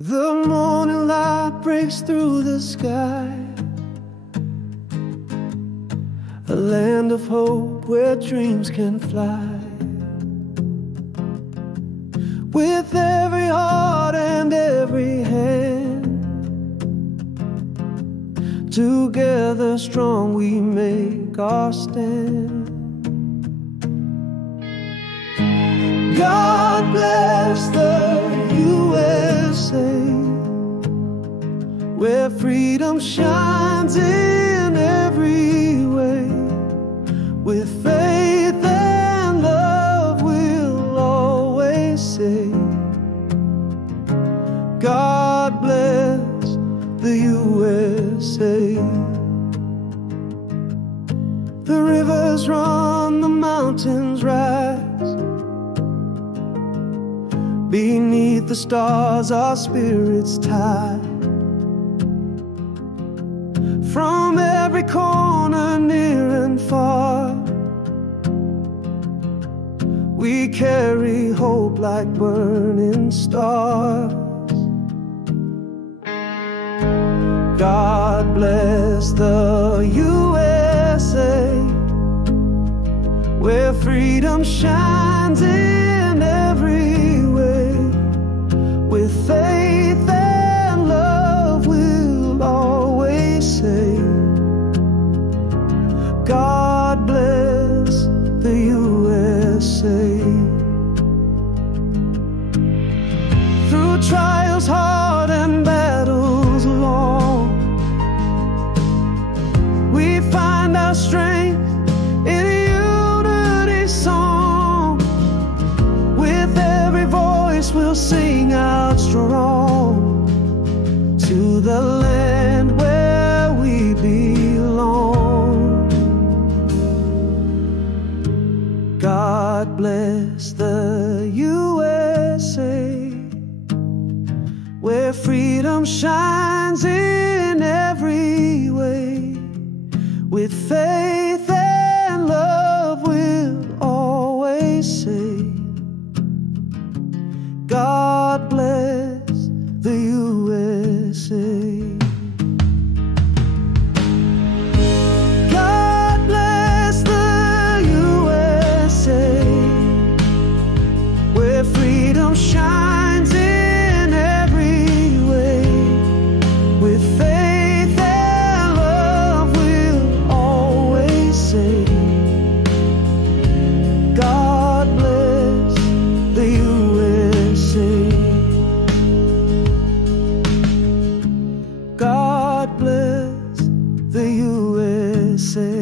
The morning light breaks through the sky, a land of hope where dreams can fly. With every heart and every hand, together strong we make our stand. God bless the USA, where freedom shines in every way. With faith and love we'll always say, God bless the USA. The rivers run, the mountains rise, beneath the stars our spirits tie. From every corner, near and far, we carry hope like burning stars. God bless the USA, where freedom shines in every way. With faith and love we'll always say, God bless the USA. Through trials hard and battles long, we find our strength in a unity song. With every voice we'll sing out strong to the land where we belong. God bless the USA, where freedom shines in every way. With faith and love we'll always say, God bless the USA. God bless the USA, where freedom shines in every way. With faith and love we'll always say, God bless the USA. God bless the USA.